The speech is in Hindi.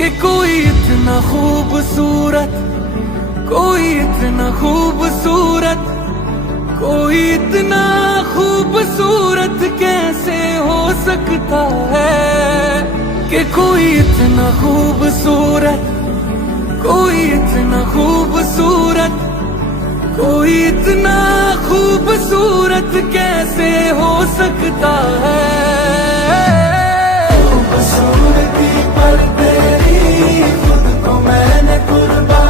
कि कोई इतना खूबसूरत, कोई इतना खूबसूरत, कोई इतना खूबसूरत कैसे हो सकता है। कि कोई इतना खूबसूरत, कोई इतना खूबसूरत, कोई इतना खूबसूरत कैसे हो सकता है। खूबसूरती पर तेरी खुद को मैंने कुर्बान